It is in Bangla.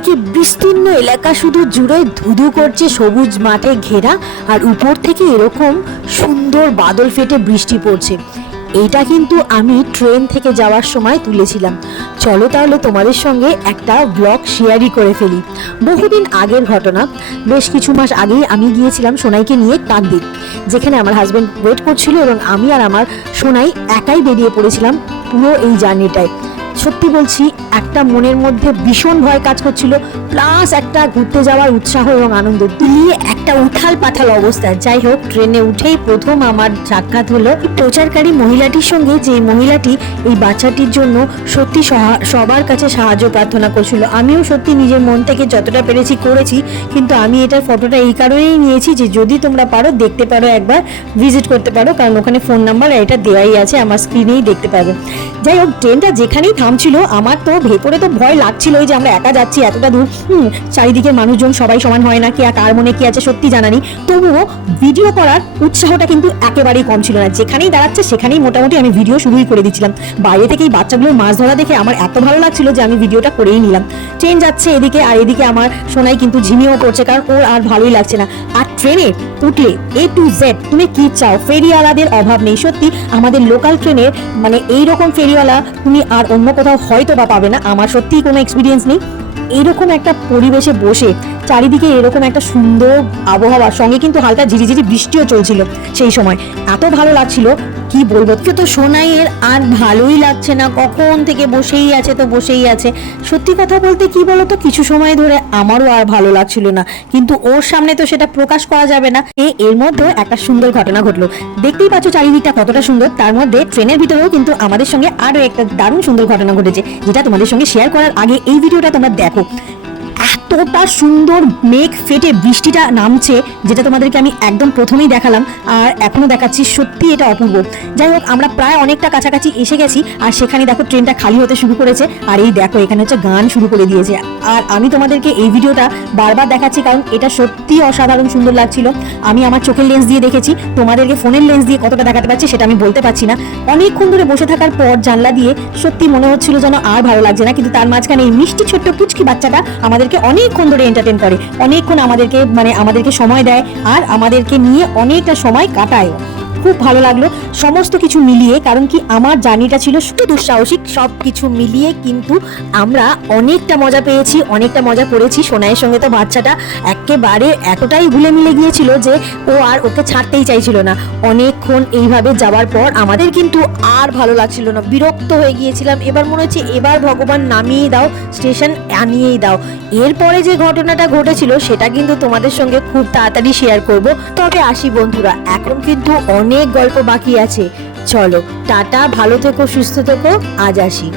চারিদিকে বিস্তীর্ণ এলাকা শুধু জুড়ে ধুধু করছে সবুজ মাঠে ঘেরা, আর উপর থেকে এরকম সুন্দর বাদল ফেটে বৃষ্টি পড়ছে। এটা কিন্তু আমি ট্রেন থেকে যাওয়ার সময় তুলেছিলাম। চলো তাহলে তোমাদের সঙ্গে একটা ব্লগ শেয়ারই করে ফেলি। বহুদিন আগের ঘটনা। বেশ কিছু মাস আগেই আমি গিয়েছিলাম সোনাইকে নিয়ে কাকদ্বীপ যেখানে আমার হাজব্যান্ড ওয়েট করছিল এবং আমি আর আমার সোনাই একাই বেরিয়ে পড়েছিলাম পুরো এই জার্নিটায়। সত্যি বলছি, একটা মনের মধ্যে ভীষণ ভয় কাজ করছিল প্লাস একটা ঘুরতে যাওয়ার উৎসাহ এবং আনন্দ। নিয়ে একটা উথাল পাথাল অবস্থা। যাই হোক, ট্রেনে উঠেই প্রথম আমার সাক্ষাৎ হলো প্রচারকারী মহিলাটির সঙ্গে যে মহিলাটি এই বাচ্চাটির জন্য সত্যি সবার কাছে সাহায্য প্রার্থনা করছিল। আমিও সত্যি নিজের মন থেকে যতটা পেরেছি করেছি, কিন্তু আমি এটার ফটোটা এই কারণেই নিয়েছি যে, যদি তোমরা পারো, দেখতে পারো একবার ভিজিট করতে পারো, কারণ ওখানে ফোন নাম্বার এটা দেওয়াই আছে, আমার স্ক্রিনেই দেখতে পাবে। যাই হোক, ট্রেনটা যেখানেই থামছিল আমার তো ভেতরে তো ভয় লাগছিল যে আমরা একা যাচ্ছি, এতটা দূর। হুম, চারিদিকে মানুষজন সবাই সমান হয় না, কি কার মনে কি আছে সত্যি জানা নেই। তবুও ভিডিও করার উৎসাহটা কিন্তু একেবারেই কম ছিল না। যেখানেই দাঁড়াচ্ছে, সেখানেই মোটামুটি আমি ভিডিও শুরুই করে দিচ্ছিলাম। বাইরে থেকে এই বাচ্চাগুলোর মাছ ধরা দেখে আমার এত ভালো লাগছিল যে আমি ভিডিওটা করেই নিলাম। ট্রেন যাচ্ছে এদিকে, আর এদিকে আমার সোনাই কিন্তু ঝিমিয়েও পড়ছে, কারণ ওর আর ভালোই লাগছে না। আর ট্রেনে উঠলে এ টু জেড তুমি কি চাও? ফেরিওয়ালাদের অভাব নেই, সত্যি। আমাদের লোকাল ট্রেনে মানে এই রকম ফেরিওয়ালা তুমি আর অন্য কোথাও হয়তো বা পাবে না। আমার সত্যিই কোনো এক্সপিরিয়েন্স নেই। এরকম একটা পরিবেশে বসে চারিদিকে এরকম একটা সুন্দর আবহাওয়ার সঙ্গে কিন্তু হালকা ঝিরিঝিরি বৃষ্টিও চলছিল সেই সময়। এত ভালো লাগছিল, কি বলব? কেউ তো সোনাইয়ের আর ভালোই লাগছে না, কখন থেকে বসেই আছে তো বসেই আছে। সত্যি কথা বলতে কি বলতো, কিছু সময় ধরে আমারও আর ভালো লাগছিল না। কিন্তু ওর সামনে তো সেটা প্রকাশ করা যাবে না। এ, এর মধ্যে একটা সুন্দর ঘটনা ঘটলো। দেখতেই পাচ্ছ চারিদিকটা কতটা সুন্দর, তার মধ্যে ট্রেনের ভিতরেও কিন্তু আমাদের সঙ্গে আরও একটা দারুণ সুন্দর ঘটনা ঘটেছে, যেটা তোমাদের সঙ্গে শেয়ার করার আগে এই ভিডিওটা তোমরা দেখো। এতটা সুন্দর মেঘ ফেটে বৃষ্টিটা নামছে, যেটা তোমাদেরকে আমি একদম প্রথমেই দেখালাম, আর এখনও দেখাচ্ছি সত্যি এটা অপূর্ব। যাই হোক, আমরা প্রায় অনেকটা কাছাকাছি এসে গেছি, আর সেখানে দেখো ট্রেনটা খালি হতে শুরু করেছে, আর এই দেখো, এখানে হচ্ছে গান শুরু করে দিয়েছে। আর আমি তোমাদেরকে এই ভিডিওটা বারবার দেখাচ্ছি, কারণ এটা সত্যি অসাধারণ সুন্দর লাগছিল। আমি আমার চোখের লেন্স দিয়ে দেখেছি, তোমাদেরকে ফোনের লেন্স দিয়ে কতটা দেখাতে পারছি সেটা আমি বলতে পারছি না। অনেকক্ষণ ধরে বসে থাকার পর জানলা দিয়ে সত্যি মনে হচ্ছিল যেন আর ভালো লাগছে না, কিন্তু তার মাঝখানে এই মিষ্টি ছোট্ট পুচকি বাচ্চাটা আমাদেরকে অনেকক্ষণ ধরে এন্টারটেন করে, অনেকক্ষণ আমাদেরকে মানে আমাদেরকে সময় দেয় আর আমাদেরকে নিয়ে অনেকটা সময় কাটায়। খুব ভালো লাগল সমস্ত কিছু মিলিয়ে, কারণ কি আমার জার্নিটা ছিল শুধু দুঃসাহসিক, সব কিছু মিলিয়ে কিন্তু আমরা অনেকটা মজা পেয়েছি, অনেকটা মজা করেছি। সোনাইয়ের সঙ্গে তো বাচ্চাটা একেবারে এতটাই ভুলে মিলে গিয়েছিল যে ও আর ওকে ছাড়তেই চাইছিল না। অনেকক্ষণ এইভাবে যাওয়ার পর আমাদের কিন্তু আর ভালো লাগছিল না। বিরক্ত হয়ে গিয়েছিলাম। এবার মনে হচ্ছে এবার ভগবান নামিয়েই দাও, স্টেশন আনিয়েই দাও। এরপরে যে ঘটনাটা ঘটেছিল সেটা কিন্তু তোমাদের সঙ্গে খুব তাড়াতাড়ি শেয়ার করব। তবে আসি বন্ধুরা, এখন কিন্তু অনেক গল্প বাকি আছে। চলো টাটা ভালো থেকো সুস্থ থেকো আজ আসি।